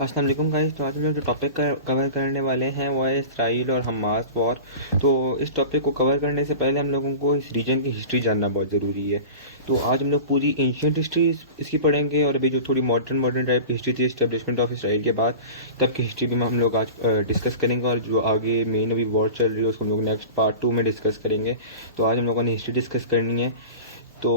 अस्सलाम वालेकुम गाइस। तो आज हम लोग जो टॉपिक कवर करने वाले हैं वो है इसराइल और हमास वॉर। तो इस टॉपिक को कवर करने से पहले हम लोगों को इस रीजन की हिस्ट्री जानना बहुत ज़रूरी है। तो आज हम लोग पूरी एंशियंट हिस्ट्री इसकी पढ़ेंगे और अभी जो थोड़ी मॉडर्न टाइप की हिस्ट्री थी इस्टेब्लिशमेंट ऑफ इसराइल के बाद, तब की हिस्ट्री भी हम लोग आज डिस्कस करेंगे। और जो आगे मेन अभी वॉर चल रही है उसको हम लोग नेक्स्ट पार्ट 2 में डिस्कस करेंगे। तो आज हम लोगों ने हिस्ट्री डिस्कस करनी है। तो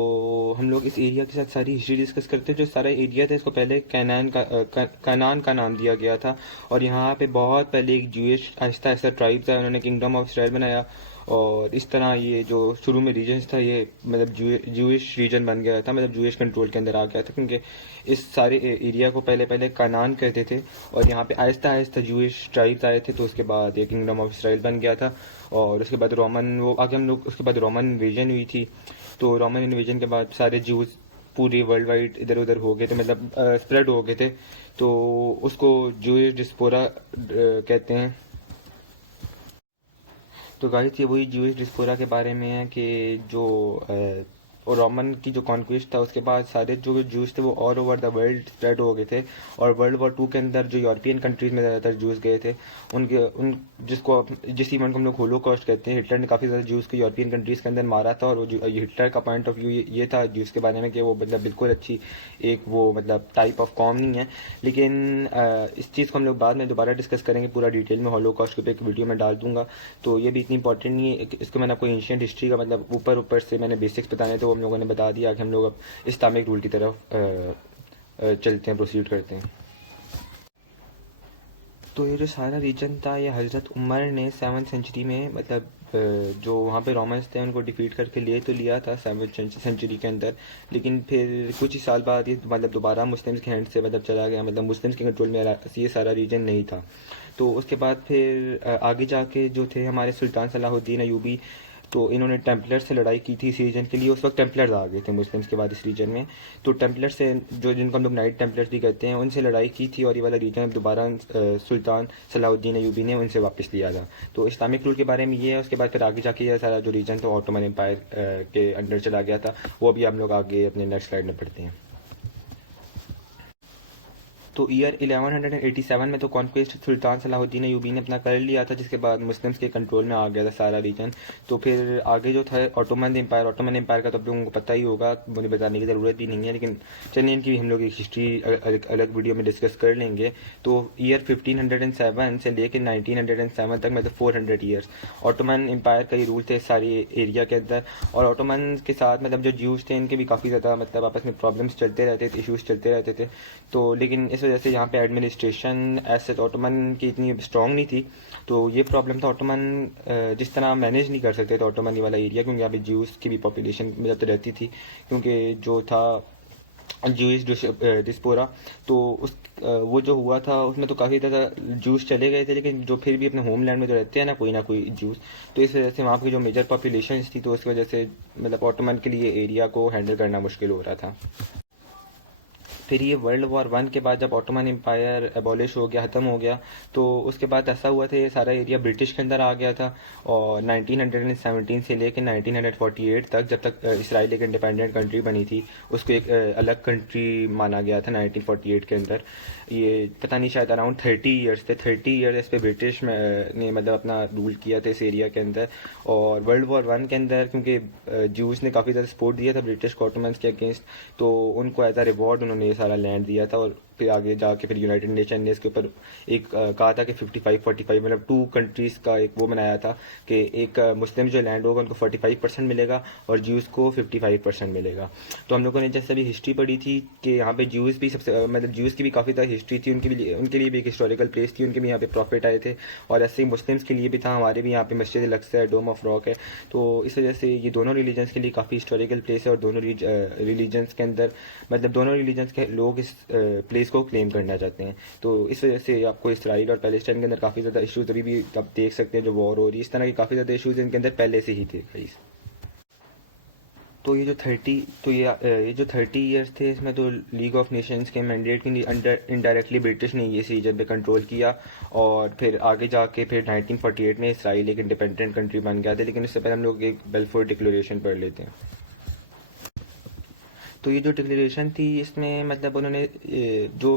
हम लोग इस एरिया के साथ सारी हिस्ट्री डिस्कस करते हैं। जो सारा एरिया था इसको पहले कनान का नाम दिया गया था। और यहाँ पे बहुत पहले एक जूश आहिस्ता आहिस्ता ट्राइब्स आया, उन्होंने किंगडम ऑफ इसराइल बनाया। और इस तरह ये जो शुरू में रीजन्स था ये मतलब जूश रीजन बन गया था, मतलब जूश कंट्रोल के अंदर आ गया था, क्योंकि इस सारे एरिया को पहले पहले कनान कहते थे। और यहाँ पे आहिस्ता आहिस्ता जूश ट्राइब्स आए थे, तो उसके बाद ये किंगडम ऑफ इसराइल बन गया था। और उसके बाद रोमन वो आगे हम लोग उसके बाद रोमन इन्वेजन हुई थी। तो रोमन इन्वेजन के बाद सारे जूस पूरे वर्ल्ड वाइड इधर उधर हो गए थे, मतलब स्प्रेड हो गए थे। तो उसको जूइश डिस्पोरा कहते हैं। तो गाइस ये वही जूइश डिस्पोरा के बारे में है कि जो और रोमन की जो कॉन्क्विस्ट था उसके बाद सारे जो जूस थे वो all over the world spread हो गए थे। और वर्ल्ड वॉर 2 के अंदर जो यूरोपियन कंट्रीज में ज़्यादातर जूस गए थे, उनके उन जिस इवेंट को हम लोग होलोकॉस्ट कहते हैं, हिटलर ने काफ़ी ज़्यादा जूस को यूरोपियन कंट्रीज़ के अंदर मारा था। और वो हिटलर का पॉइंट ऑफ व्यू ये था जूस के बारे में कि वो मतलब बिल्कुल अच्छी एक वो मतलब टाइप ऑफ कॉम नहीं है। लेकिन इस चीज़ को हम लोग बाद में दोबारा डिस्कस करेंगे पूरा डिटेल में, होलोकॉस्ट के ऊपर एक वीडियो में डाल दूंगा। तो ये भी इतनी इंपॉर्टेंट नहीं है। इसको मैंने आपको एंशियंट हिस्ट्री का मतलब ऊपर ऊपर से मैंने बेसिक्स बताने थे, वो हम लोगों ने बता दिया कि हम लोग अब इस्लामिक रूल की तरफ चलते हैं, प्रोसीड करते हैं। तो ये जो सारा रीजन था ये हज़रत उमर ने 7th सेंचुरी में मतलब जो वहाँ पे रोमन्स थे उनको डिफीट करके ले तो लिया था 7th सेंचुरी के अंदर। लेकिन फिर कुछ ही साल बाद ये मतलब दोबारा मुस्लिम्स के हैंड से मतलब चला गया, मतलब मुस्लिम्स के कंट्रोल में ये सारा रीजन नहीं था। तो उसके बाद फिर आगे जाके जो थे हमारे सुल्तान सलाहुद्दीन अयूबी, तो इन्होंने टेम्पलर से लड़ाई की थी इस रीजन के लिए। उस वक्त टेम्पलर्स आ गए थे मुस्लिम्स के बाद इस रीजन में। तो टेम्पलर से जो जिनको हम लोग नाइट टेम्पलर्स भी कहते हैं उनसे लड़ाई की थी, और ये वाला रीजन दोबारा सुल्तान सलाहुद्दीन अयूबी ने उनसे वापस लिया था। तो इस्लामिक रूल के बारे में ये है। उसके बाद फिर आगे जाके ये सारा जो रीजन था ऑटोमन एम्पायर के अंडर चला गया था। वो अभी हम लोग आगे अपने नेक्स्ट स्लाइड में पढ़ते हैं। तो ईयर 1187 में तो कॉन्क्वेस्ट सुल्तान सलाहुद्दीन अयूबी ने अपना कर लिया था, जिसके बाद मुस्लिम्स के कंट्रोल में आ गया था सारा रीजन। तो फिर आगे जो था ऑटोमन एम्पायर का तो आप लोगों को पता ही होगा, मुझे बताने की ज़रूरत भी नहीं है। लेकिन चलिए इनकी भी हम लोग एक हिस्ट्री अलग वीडियो में डिस्कस कर लेंगे। तो ईयर 1507 से लेकर 1907 तक मतलब 400 ईयर्स ऑटोमन एम्पायर का ही रूल थे सारे एरिया के अंदर। और ऑटोमन के साथ मतलब जो ज्यूज थे इनके भी काफ़ी ज़्यादा मतलब आपस में प्रॉब्लम्स चलते रहते थे, इश्यूज चलते रहते थे। तो लेकिन इस वजह से यहाँ पे एडमिनिस्ट्रेशन ऐसे ऑटोमन की इतनी स्ट्रॉन्ग नहीं थी। तो ये प्रॉब्लम था, ऑटोमन जिस तरह मैनेज नहीं कर सकते थे ऑटोमन वाला एरिया, क्योंकि यहाँ पे ज्यूस की भी पॉपुलेशन मतलब तो रहती थी, क्योंकि जो था जूस डिस्पोरा। तो उस वो जो हुआ था उसमें तो काफ़ी ज़्यादा जूस चले गए थे, लेकिन जो फिर भी अपने होमलैंड में जो रहते हैं ना कोई जूस, तो इस वजह से वहाँ की जो मेजर पॉपुलेशन थी, तो उस वजह से मतलब ऑटोमन के लिए एरिया को हैंडल करना मुश्किल हो रहा था। फिर ये वर्ल्ड वॉर 1 के बाद जब ऑटोमन एम्पायर एबॉलिश हो गया, ख़त्म हो गया, तो उसके बाद ऐसा हुआ था ये सारा एरिया ब्रिटिश के अंदर आ गया था। और 1917 से लेकर 1948 तक, जब तक इसराइल एक इंडिपेंडेंट कंट्री बनी थी, उसको एक अलग कंट्री माना गया था 1948 के अंदर। ये पता नहीं शायद अराउंड 30 ईयर्स थे, 30 ईयर इस पर ब्रिटिश ने मतलब अपना रूल किया था इस एरिया के अंदर। और वर्ल्ड वॉर 1 के अंदर क्योंकि जूस ने काफ़ी ज़्यादा सपोर्ट दिया था ब्रिटिश को ऑटोमन्स के अगेंस्ट, तो उनको एज अ रिवॉर्ड उन्होंने ये सारा लैंड दिया था। और फिर आगे जाके फिर यूनाइटेड नेशन ने इसके ऊपर एक कहा था कि 55-45 मतलब 2 कंट्रीज़ का एक वो बनाया था कि एक मुस्लिम जो लैंड होगा उनको 45% मिलेगा और ज्यूज़ को 55% मिलेगा। तो हम लोगों ने जैसे अभी हिस्ट्री पढ़ी थी कि यहाँ पे ज्यूज़ भी सबसे मतलब ज्यूज़ की भी काफ़ी ज़्यादा हिस्ट्री थी, उनके लिए भी एक हिस्टोरिकल प्लेस थी, उनके भी यहाँ पे प्रॉफिट आए थे। और ऐसे ही मुस्लिम्स के लिए भी था, हमारे भी यहाँ पे मस्जिद अल-अक्सा है, डोम ऑफ रॉक है। तो इस वजह से ये दोनों रिलीजन्स के लिए काफ़ी हिस्टोरिकल प्लेस है। और दोनों रिलीजन्स के अंदर मतलब दोनों रिलीजन्स के लोग इस प्लेस को क्लेम करना चाहते हैं। तो इस वजह से आपको इसराइल और पैलेस्टाइन के अंदर काफ़ी ज़्यादा इश्यूज अभी भी आप देख सकते हैं, जो वॉर हो रही है इस तरह के काफ़ी ज़्यादा इश्यूज इनके अंदर पहले से ही थे गाइस। तो ये जो 30 ईयर्स थे इसमें तो लीग ऑफ नेशंस के मैंडेट के अंडर इनडायरेक्टली ब्रिटिश ने ये रीजन पे कंट्रोल किया। और फिर आगे जाके फिर 1948 में इसराइल एक इंडिपेंडेंट कंट्री बन गया था। लेकिन इससे पहले हम लोग एक बेल्फोर डिक्लेरेशन पढ़ लेते हैं। तो ये जो डिक्लेरेशन थी इसमें मतलब उन्होंने जो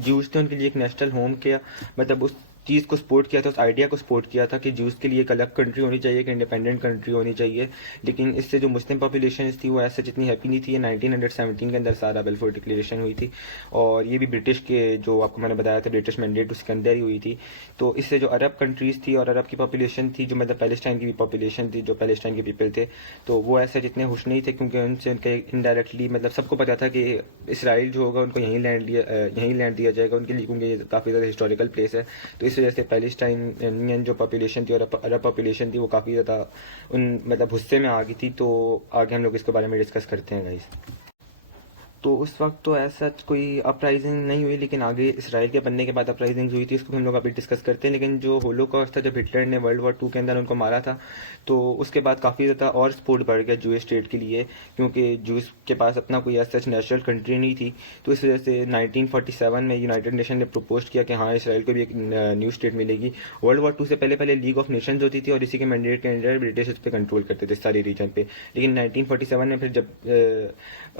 जूस ने उनके लिए एक नेशनल होम किया, मतलब उस चीज़ को सपोर्ट किया था, उस आइडिया को सपोर्ट किया था कि जूस के लिए एक अलग कंट्री होनी चाहिए, एक इंडिपेंडेंट कंट्री होनी चाहिए। लेकिन इससे जो मुस्लिम पॉपुलेशन थी वो ऐसे जितनी हैप्पी नहीं थी। ये 1917 के अंदर सारा बेलफोर डिक्लेरेशन हुई थी, और ये भी ब्रिटिश के, जो आपको मैंने बताया था ब्रिटिश मैंडेट, उसके अंदर ही हुई थी। तो इससे जो अरब कंट्रीज़ थी और अरब की पॉपुलेशन थी, जो मतलब पैलेस्टाइन की भी पॉपुलेशन थी, जो पैलेस्टाइन के पीपल थे, तो वो ऐसे जितने खुश नहीं थे, क्योंकि उनसे उनके इनडायरेक्टली मतलब सबको पता था कि इसराइल जो होगा उनको यहीं लैंड दिया जाएगा उनके लिए, क्योंकि ये काफ़ी ज़्यादा हिस्टोरिकल प्लेस है। तो इस वजह से पैलेस्टाइनियन जो पॉपुलेशन थी और अरब पॉपुलेशन थी वो काफ़ी ज़्यादा उन मतलब गुस्से में आ गई थी। तो आगे हम लोग इसके बारे में डिस्कस करते हैं गाइस। तो उस वक्त तो ऐसा कोई अपराइजिंग नहीं हुई, लेकिन आगे इसराइल के बनने के बाद अपराइजिंग हुई थी, उसको हम लोग अभी डिस्कस करते हैं। लेकिन जो होलोकॉस्ट था, जब हिटलर ने वर्ल्ड वॉर 2 के अंदर उनको मारा था, तो उसके बाद काफ़ी ज़्यादा और सपोर्ट बढ़ गया जूस स्टेट के लिए, क्योंकि जूस के पास अपना कोई ऐसा नेशनल कंट्री नहीं थी। तो इस वजह से 1947 में यूनाइटेड नेशन ने प्रपोज किया कि हाँ, इसराइल को भी एक न्यू स्टेट मिलेगी। वर्ल्ड वॉर 2 से पहले पहले लीग ऑफ नेशंस होती थी, और इसी के मैंडेट के अंडर ब्रिटिश उस पर कंट्रोल करते थे सारी रीजन पे। लेकिन 1947 में फिर जब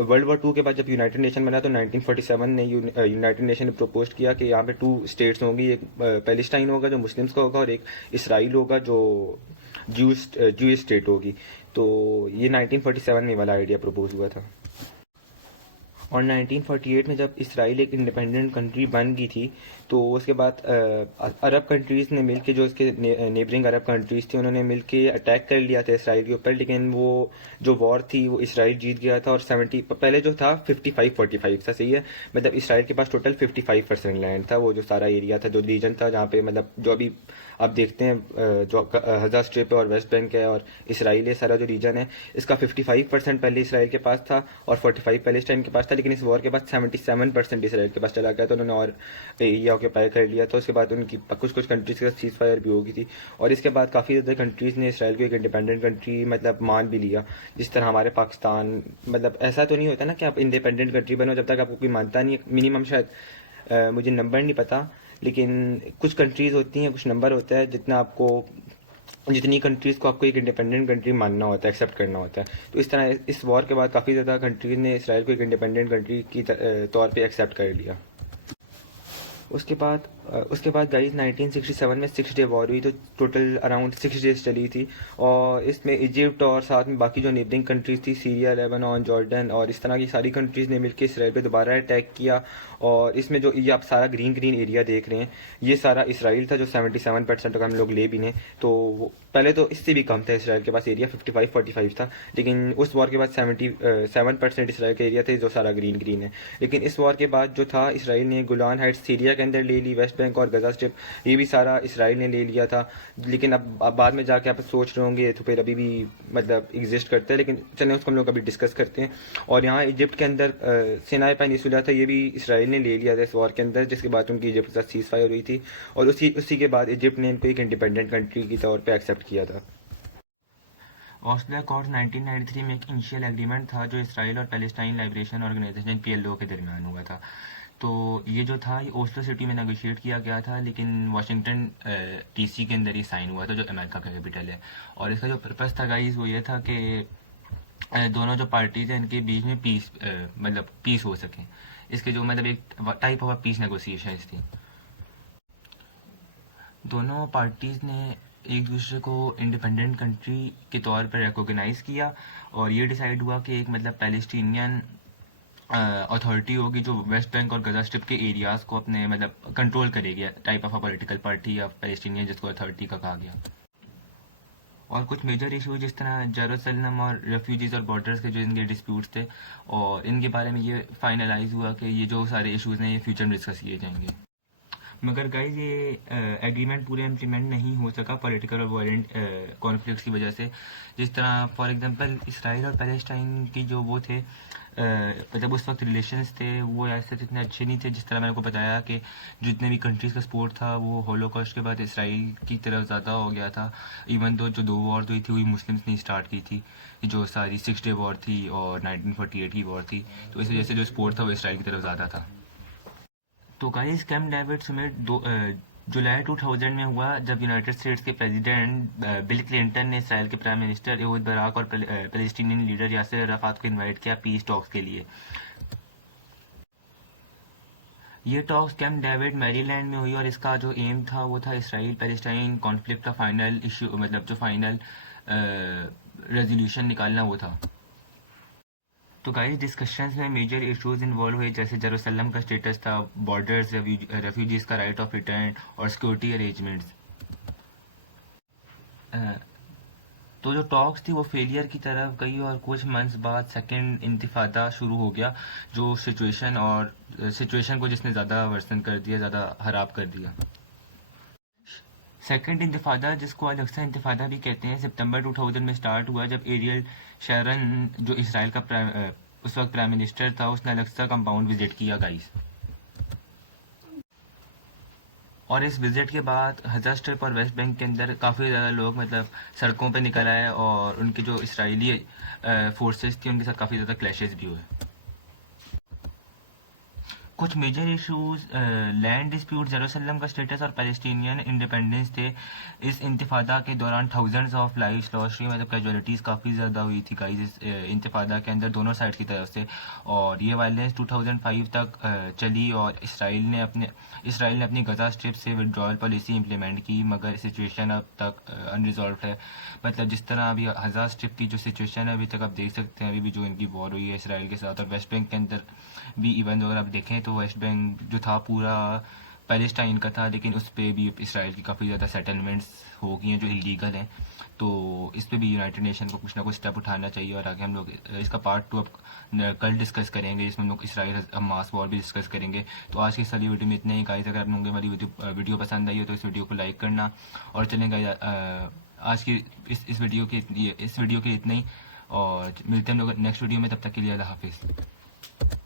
वर्ल्ड वॉर 2 के बाद जब यूनाइटेड नेशन बना, तो 1947 ने यूनाइटेड नेशन ने प्रपोज किया कि यहाँ पे 2 स्टेट्स होंगी, एक पैलेस्टाइन होगा जो मुस्लिम्स का होगा, और एक इसराइल होगा जो जूस स्टेट होगी। तो ये 1947 में वाला आइडिया प्रपोज हुआ था। और 1948 में जब इसराइल एक इंडिपेंडेंट कंट्री बन गई थी, तो उसके बाद अरब कंट्रीज़ ने मिलके, जो इसके नेबरिंग अरब कंट्रीज़ थी, उन्होंने मिलके अटैक कर लिया था इसराइल के ऊपर। लेकिन वो जो वॉर थी वो इसराइल जीत गया था, और 70 पहले जो था 55-45 था, सही है। मतलब इसराइल के पास टोटल 55% लैंड था, वो जो सारा एरिया था, जो रीजन था जहाँ पे मतलब जो अभी आप देखते हैं जो गजा स्ट्रिप है और वेस्ट बैंक है और इसराइल है, सारा जो रीजन है, इसका 55% पहले इसराइल के पास था और 45 पैलेस्टाइन के पास था। लेकिन इस वॉर के बाद 77% इसराइल के पास चला गया, तो उन्होंने और एरिया ऑक्यूपाई कर लिया। तो उसके बाद उनकी कुछ कंट्रीज़ के साथ सीज फायर भी हो गई थी, और इसके बाद काफ़ी ज़्यादा कंट्रीज़ ने इसराइल को एक इंडिपेंडेंट कंट्री मतलब मान भी लिया। जिस तरह हमारे पाकिस्तान, मतलब ऐसा तो नहीं होता ना कि आप इंडिपेंडेंट कंट्री बनो जब तक आपको कोई मानता नहीं है। मिनिमम शायद मुझे नंबर नहीं पता, लेकिन कुछ कंट्रीज़ होती हैं, कुछ नंबर होता है जितनी कंट्रीज़ को आपको एक इंडिपेंडेंट कंट्री मानना होता है, एक्सेप्ट करना होता है। तो इस तरह इस वॉर के बाद काफ़ी ज़्यादा कंट्रीज़ ने इसराइल को एक इंडिपेंडेंट कंट्री की तौर पे एक्सेप्ट कर लिया। उसके बाद गाइस 1967 में 6 डे वॉर हुई, तो टोटल अराउंड 6 डेज चली थी। और इसमें इजिप्ट और साथ में बाकी जो नेबरिंग कंट्रीज़ थी, सीरिया, लेबनान, जॉर्डन और इस तरह की सारी कंट्रीज़ ने मिलकर इसराइल पे दोबारा अटैक किया। और इसमें जो ये आप सारा ग्रीन ग्रीन एरिया देख रहे हैं, ये सारा इसराइल था, जो 77% का हम लोग ले भी लें तो पहले तो इससे भी कम था इसराइल के पास एरिया, 55-45 था। लेकिन उस वॉर के बाद 77% इसराइल का एरिया थे, जो सारा ग्रीन ग्रीन है। लेकिन इस वॉर के बाद जो था, इसराइल ने गोलान हाइट्स सीरिया के अंदर ले ली, वेस्ट बैंक और गजा स्ट्रिप ये भी सारा इसराइल ने ले लिया था। लेकिन अब बाद में जाके आप सोच रहे होंगे तो फिर अभी भी मतलब एग्जिस्ट करता है, लेकिन चलें उसको हम लोग अभी डिस्कस करते हैं। और यहाँ इजिप्ट के अंदर सिनाई पेनिनसुला था, ये भी इसराइल ने ले लिया था इस वॉर के अंदर, जिसके बाद उनकी इजिप्ट के साथ सीज फायर हुई थी। और उसी के बाद इजिप्ट ने इनको एक इंडिपेंडेंट कंट्री की तौर पर एक्सेप्ट किया था। ऑस्लो अकॉर्ड 1993 में एक इनिशियल एग्रीमेंट था, जो इसराइल और पैलेस्टाइन लिबरेशन ऑर्गेनाइजेशन PLO के दरमियान हुआ था। तो ये जो था, ये ओस्लो सिटी में नेगोशिएट किया गया था, लेकिन वाशिंगटन DC के अंदर ही साइन हुआ था, जो अमेरिका का कैपिटल है। और इसका जो पर्पस था गाइस, वो ये था कि दोनों जो पार्टीज हैं इनके बीच में पीस हो सके। इसके जो मतलब एक टाइप ऑफ पीस नेगोशिएशंस थी। दोनों पार्टीज़ ने एक दूसरे को इंडिपेंडेंट कंट्री के तौर पर रिकॉग्नाइज़ किया, और ये डिसाइड हुआ कि एक मतलब पैलेस्टीनियन अथॉरिटी होगी, जो वेस्ट बैंक और गजा स्ट्रिप के एरियाज़ को अपने मतलब कंट्रोल करेगी, type of a political party या पैलेस्टीनियन, जिसको अथॉरिटी का कहा गया। और कुछ मेजर इशू जिस तरह जेरूसलम और रेफ्यूजीज़ और बॉर्डर्स के जो इनके डिस्प्यूट्स थे, और इनके बारे में ये फाइनलाइज हुआ कि ये जो सारे इशूज़ हैं ये फ्यूचर में डिस्कस किए जाएंगे। मगर गाइज ये एग्रीमेंट पूरे इम्प्लीमेंट नहीं हो सका पॉलिटिकल और वायलेंट कॉन्फ्लिक्ट्स की वजह से। जिस तरह फॉर एग्जांपल इसराइल और पैलेस्टाइन की जो वो थे मतलब उस वक्त रिलेशंस थे, वो ऐसे इतने अच्छे नहीं थे। जिस तरह मैंने को बताया कि जितने भी कंट्रीज़ का सपोर्ट था वो होलोकॉस्ट के बाद इसराइल की तरफ ज़्यादा हो गया था। इवन दो जो 2 वॉर हुई थी वही मुस्लिम्स ने स्टार्ट की थी, जो सारी 6 डे वॉर थी और 1948 की वॉर थी। तो इस वजह से जो सपोर्ट था वो इसराइल की तरफ ज़्यादा था। तो गाइस कैम्प डेविड समिट जुलाई 2000 में हुआ, जब यूनाइटेड स्टेट्स के प्रेसिडेंट बिल क्लिंटन ने इसराइल के प्राइम मिनिस्टर एहूद बाराक और पैलेस्टीनियन लीडर यासिर अराफात को इनवाइट किया पीस टॉक्स के लिए। ये टॉक्स कैंप डेविड मैरीलैंड में हुई और इसका जो एम था वो था इसराइल पैलेस्टाइन कॉन्फ्लिक्ट का फाइनल इशू, मतलब जो फाइनल रेजोल्यूशन निकालना वो था। तो गाइस डिस्कशंस में मेजर इश्यूज इन्वॉल्व हुए, जैसे जेरूसलम का स्टेटस था, बॉर्डर्स, रेफ्यूजीज का राइट ऑफ रिटर्न और सिक्योरिटी अरेंजमेंट्स। तो जो टॉक्स थी वो फेलियर की तरफ गई और कुछ मंथ्स बाद सेकंड इंतिफादा शुरू हो गया, जो सिचुएशन को जिसने ज़्यादा वर्सन कर दिया, ज़्यादा खराब कर दिया। सेकंड इंतिफादा, जिसको आज अक्सर इंतिफादा भी कहते हैं, सितंबर 2000 में स्टार्ट हुआ, जब एरियल शेरन जो इसराइल का उस वक्त प्राइम मिनिस्टर था, उसने अलेक्सा कंपाउंड विजिट किया गाइस। और इस विजिट के बाद गजा स्ट्रिप और वेस्ट बैंक के अंदर काफ़ी ज़्यादा लोग मतलब सड़कों पे निकल आए और उनके जो इसराइली फोर्सेस थी उनके साथ काफ़ी ज़्यादा क्लैशेस भी हुए। कुछ major issues, land dispute, Jerusalem का स्टेटस और पैलेस्टीनियन इंडिपेंडेंस थे। इस इंतिफादा के दौरान थाउजेंड्स ऑफ लाइव्स लॉस्ट हुई, मतलब कैजुअलिटीज़ काफ़ी ज़्यादा हुई थी गाइस इस इंतिफादा के अंदर दोनों साइड की तरफ से। और ये वायलेंस 2005 तक चली और इसराइल ने अपनी गजा स्ट्रिप से विड्रॉल पॉलिसी इम्प्लीमेंट की, मगर सिचुएशन अब तक अनरिजॉल्व है। मतलब जिस तरह अभी गजा स्ट्रिप की जो सिचुएशन है अभी तक आप देख सकते हैं, अभी भी जो इनकी वॉर हुई है इसराइल के साथ, और वेस्ट बैंक के अंदर भी इवन अगर आप देखें तो वेस्ट बैंक जो था पूरा पैलेस्टाइन का था, लेकिन उस पर भी इसराइल की काफ़ी ज़्यादा सेटलमेंट्स हो गई हैं जो इलीगल हैं। तो इस पे भी यूनाइटेड नेशन को कुछ ना कुछ स्टेप उठाना चाहिए। और आगे हम लोग इसका पार्ट 2 अब कल डिस्कस करेंगे, जिसमें हम लोग इसराइल हमास वॉर भी डिस्कस करेंगे। तो आज की इस वाली वीडियो में इतना ही गाइस। अगर आप लोगों को हमारी वीडियो पसंद आई हो तो इस वीडियो को लाइक करना। और चलें गाइस, आज की इस वीडियो के लिए इतना ही, और मिलते हैं हम लोग नेक्स्ट वीडियो में। तब तक के लिए अल्लाह हाफिज़।